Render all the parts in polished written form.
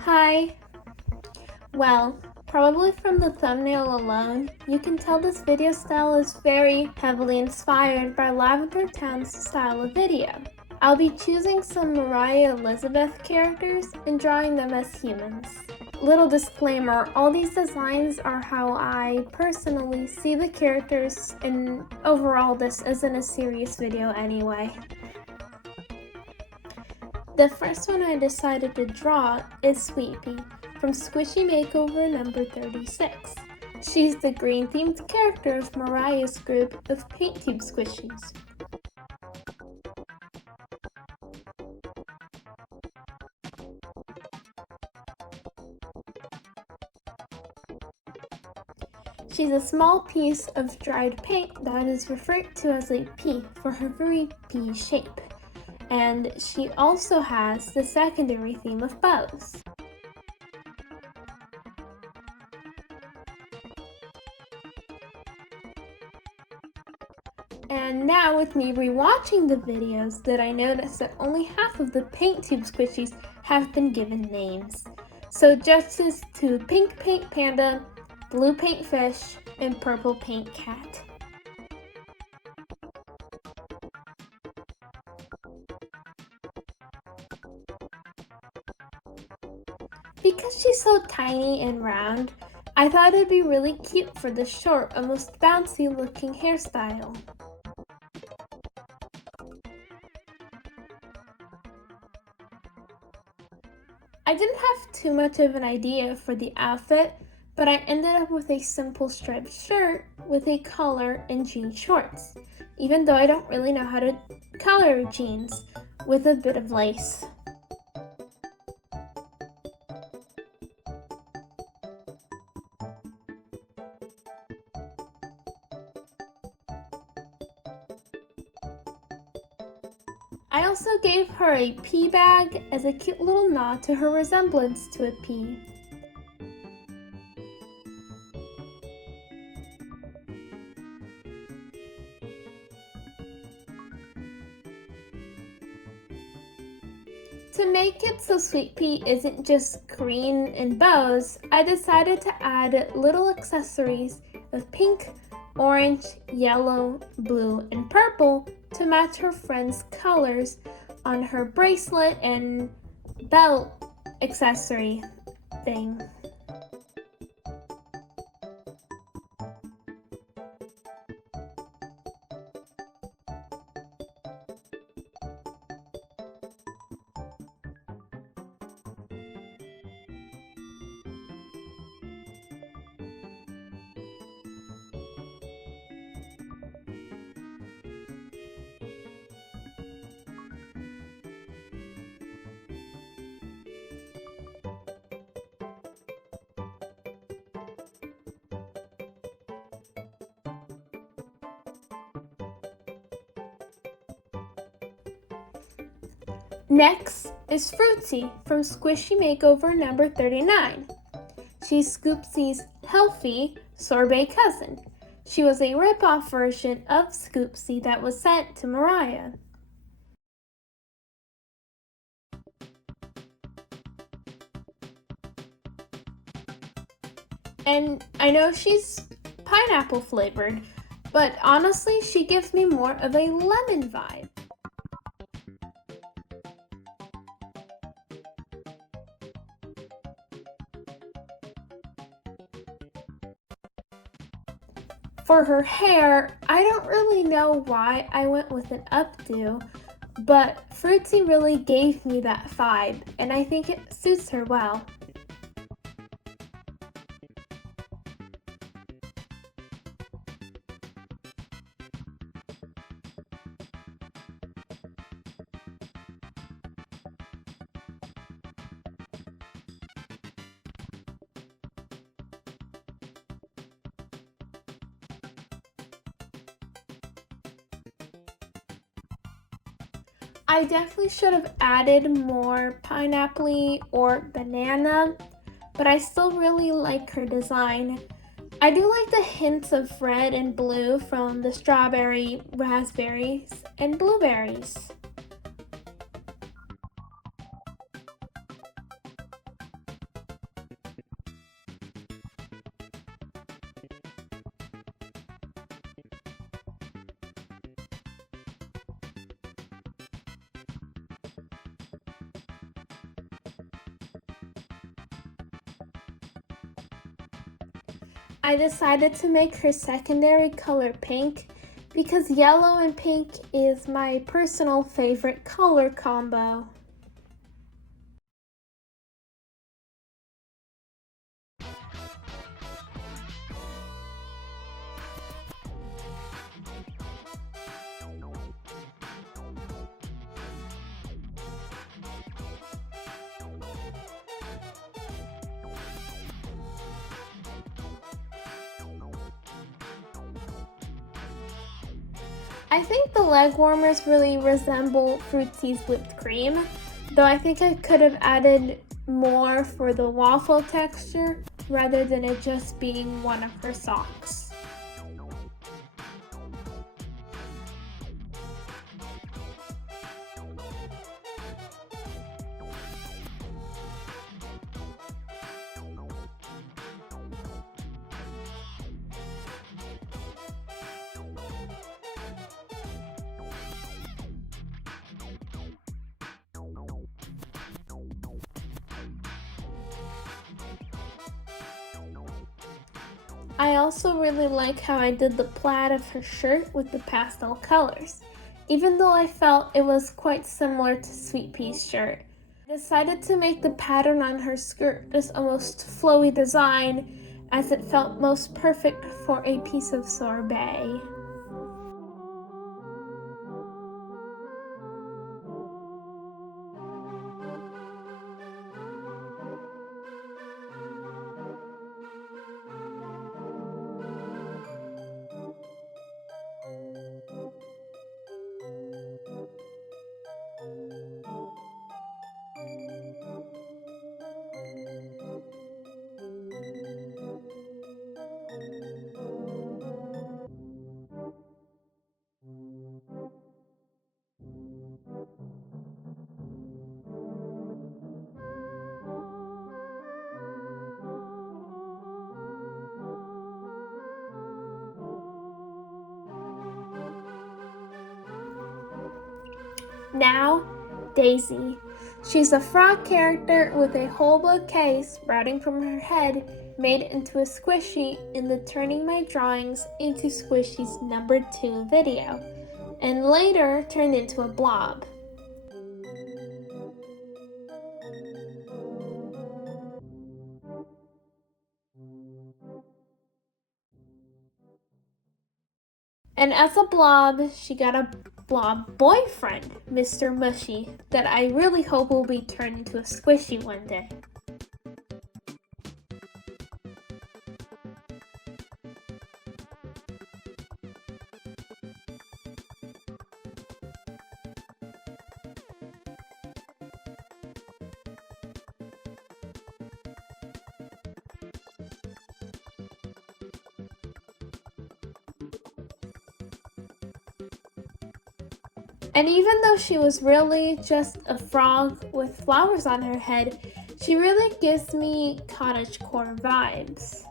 Hi. Well, probably from the thumbnail alone, you can tell this video style is very heavily inspired by Lavender Town's style of video. I'll be choosing some Mariah Elizabeth characters and drawing them as humans. Little disclaimer, all these designs are how I personally see the characters, and overall this isn't a serious video anyway. The first one I decided to draw is Sweet Pea from Squishy Makeover number 36. She's the green themed character of Mariah's group of paint tube squishies. She's a small piece of dried paint that is referred to as a pea for her very pea shape. And she also has the secondary theme of bows. And now with me rewatching the videos, did I notice that only half of the paint tube squishies have been given names. So justice to pink paint panda, blue paint fish, and purple paint cat. Because she's so tiny and round, I thought it'd be really cute for the short, almost bouncy looking hairstyle. I didn't have too much of an idea for the outfit, but I ended up with a simple striped shirt with a collar and jean shorts, even though I don't really know how to color jeans with a bit of lace. I also gave her a pea bag as a cute little nod to her resemblance to a pea. To make it so Sweet Pea isn't just green and bows, I decided to add little accessories of pink, orange, yellow, blue, and purple to match her friends' colors on her bracelet and belt accessory thing. Next is Fruitsy from Squishy Makeover number 39. She's Scoopsy's healthy sorbet cousin. She was a rip-off version of Scoopsy that was sent to Mariah. And I know she's pineapple flavored, but honestly, she gives me more of a lemon vibe. For her hair, I don't really know why I went with an updo, but Fruitsy really gave me that vibe, and I think it suits her well. I definitely should have added more pineapple or banana, but I still really like her design. I do like the hints of red and blue from the strawberry, raspberries, and blueberries. I decided to make her secondary color pink because yellow and pink is my personal favorite color combo. I think the leg warmers really resemble Fruitsy's whipped cream, though I think I could have added more for the waffle texture rather than it just being one of her socks. I also really like how I did the plaid of her shirt with the pastel colors, even though I felt it was quite similar to Sweet Pea's shirt. I decided to make the pattern on her skirt this almost flowy design as it felt most perfect for a piece of sorbet. Now, Daisy. She's a frog character with a whole bouquet sprouting from her head made into a squishy in the Turning My Drawings into Squishies #2 video, and later turned into a blob. And as a blob, she got a blob boyfriend, Mr. Mushy, that I really hope will be turned into a squishy one day. And even though she was really just a frog with flowers on her head, she really gives me cottagecore vibes.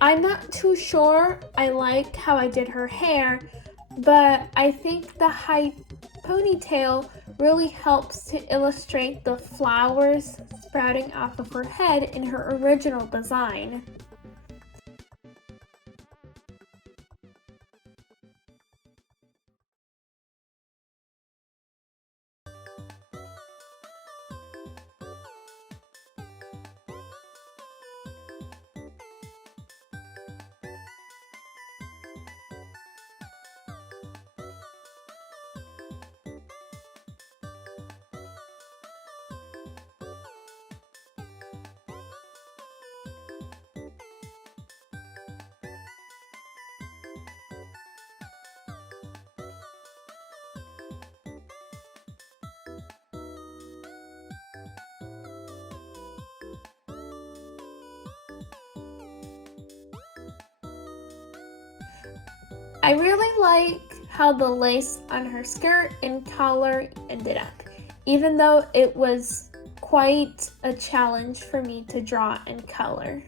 I'm not too sure I like how I did her hair, but I think the high ponytail really helps to illustrate the flowers sprouting off of her head in her original design. I really like how the lace on her skirt and collar ended up, even though it was quite a challenge for me to draw and color.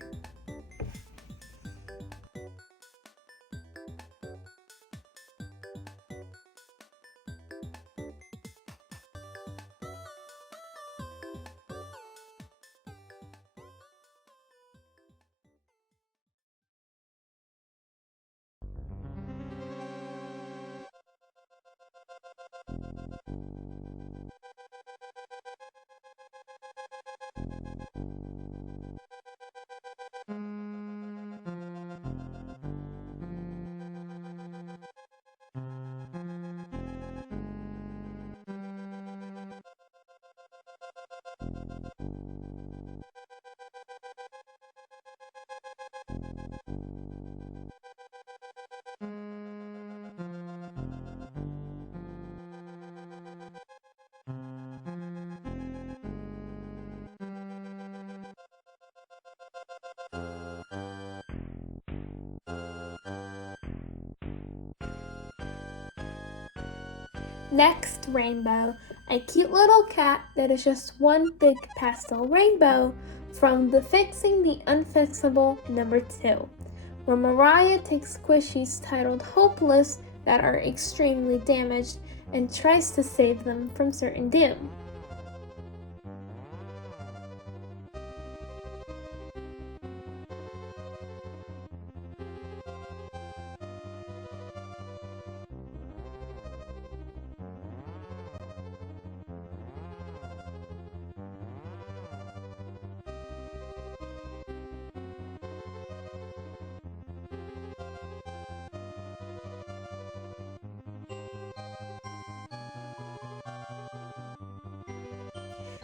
Next rainbow, a cute little cat that is just one big pastel rainbow from the Fixing the Unfixable #2, where Mariah takes squishies titled Hopeless that are extremely damaged and tries to save them from certain doom.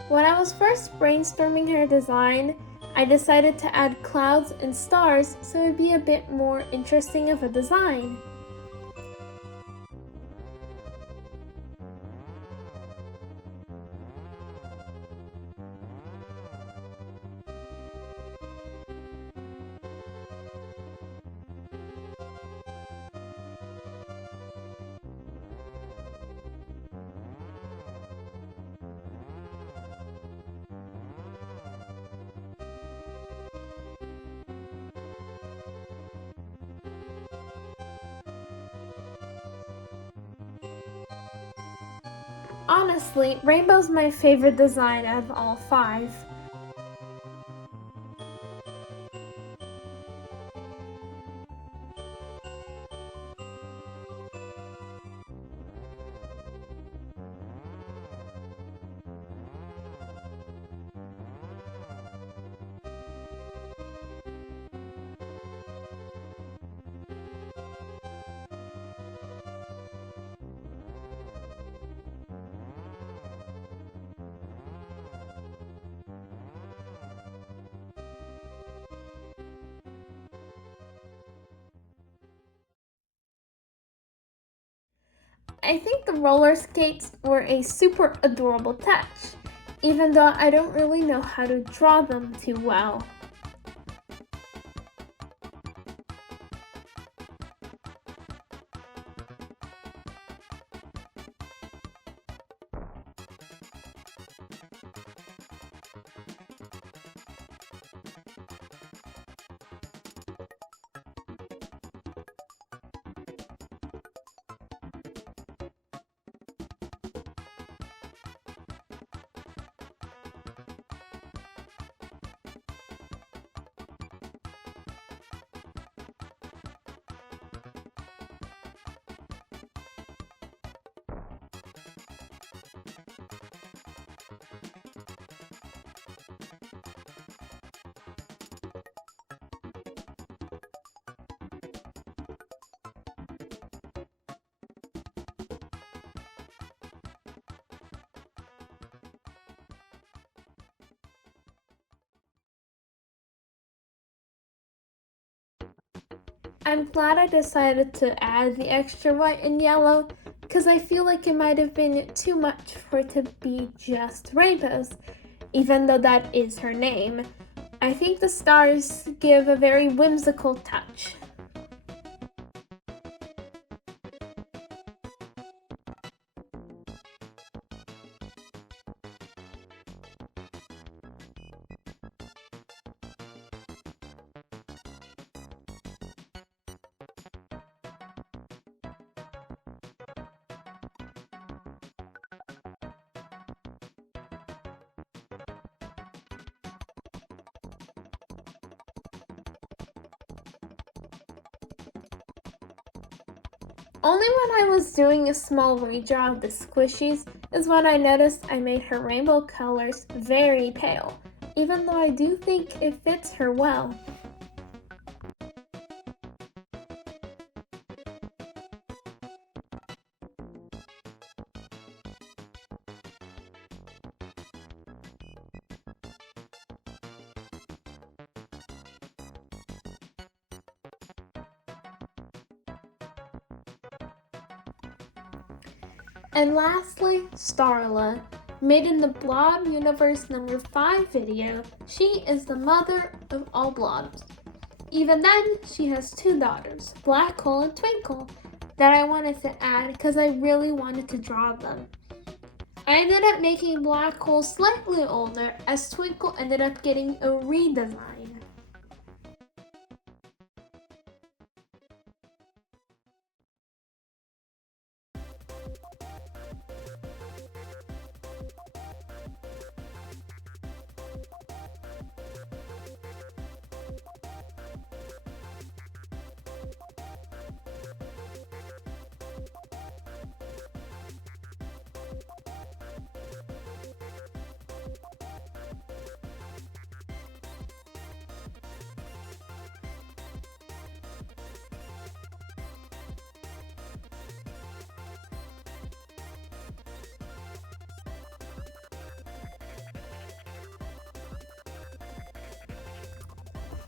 When I was first brainstorming her design, I decided to add clouds and stars so it would be a bit more interesting of a design. Honestly, rainbow's my favorite design out of all 5. I think the roller skates were a super adorable touch, even though I don't really know how to draw them too well. I'm glad I decided to add the extra white and yellow because I feel like it might have been too much for it to be just rainbows, even though that is her name. I think the stars give a very whimsical touch. Only when I was doing a small redraw of the squishies is when I noticed I made her rainbow colors very pale, even though I do think it fits her well. And lastly, Starla. Made in the Blob Universe number 5 video, she is the mother of all blobs. Even then, she has 2 daughters, Black Hole and Twinkle, that I wanted to add because I really wanted to draw them. I ended up making Black Hole slightly older as Twinkle ended up getting a redesign.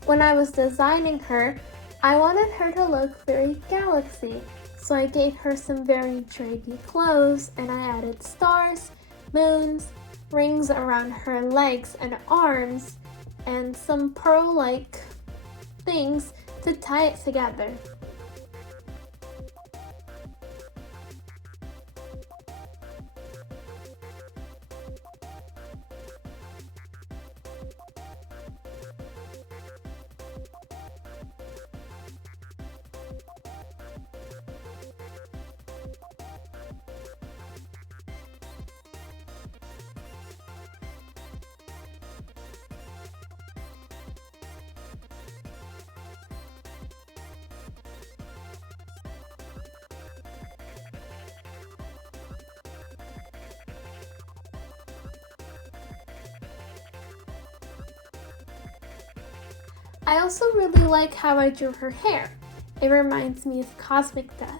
When I was designing her, I wanted her to look very galaxy, so I gave her some very drapey clothes and I added stars, moons, rings around her legs and arms, and some pearl-like things to tie it together. I also really like how I drew her hair. It reminds me of cosmic dust.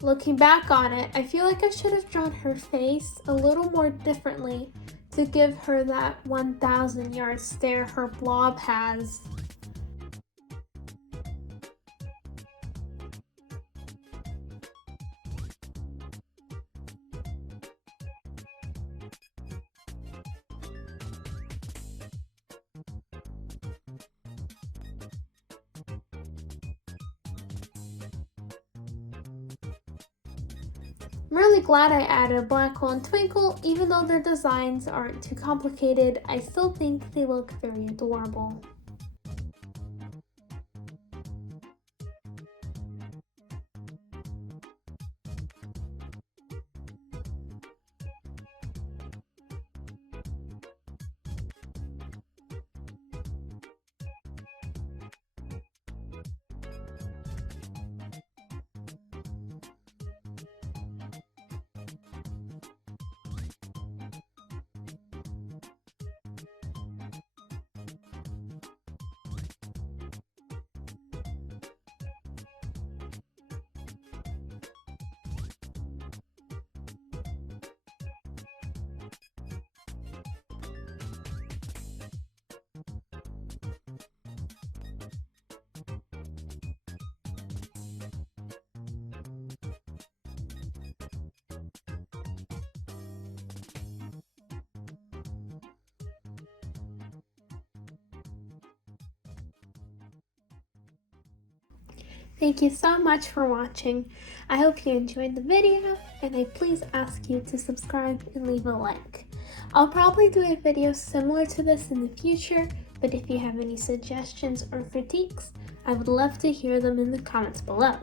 Looking back on it, I feel like I should have drawn her face a little more differently to give her that 1,000-yard stare her blob has. I'm really glad I added Black Hole and Twinkle. Even though their designs aren't too complicated, I still think they look very adorable. Thank you so much for watching. I hope you enjoyed the video, and I please ask you to subscribe and leave a like. I'll probably do a video similar to this in the future, but if you have any suggestions or critiques, I would love to hear them in the comments below.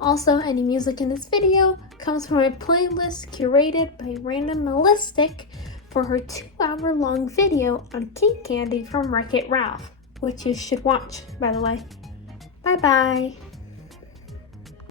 Also, any music in this video comes from a playlist curated by Randomalistic for her 2-hour-long video on Cake Candy from Wreck-It Ralph, which you should watch, by the way. Bye bye!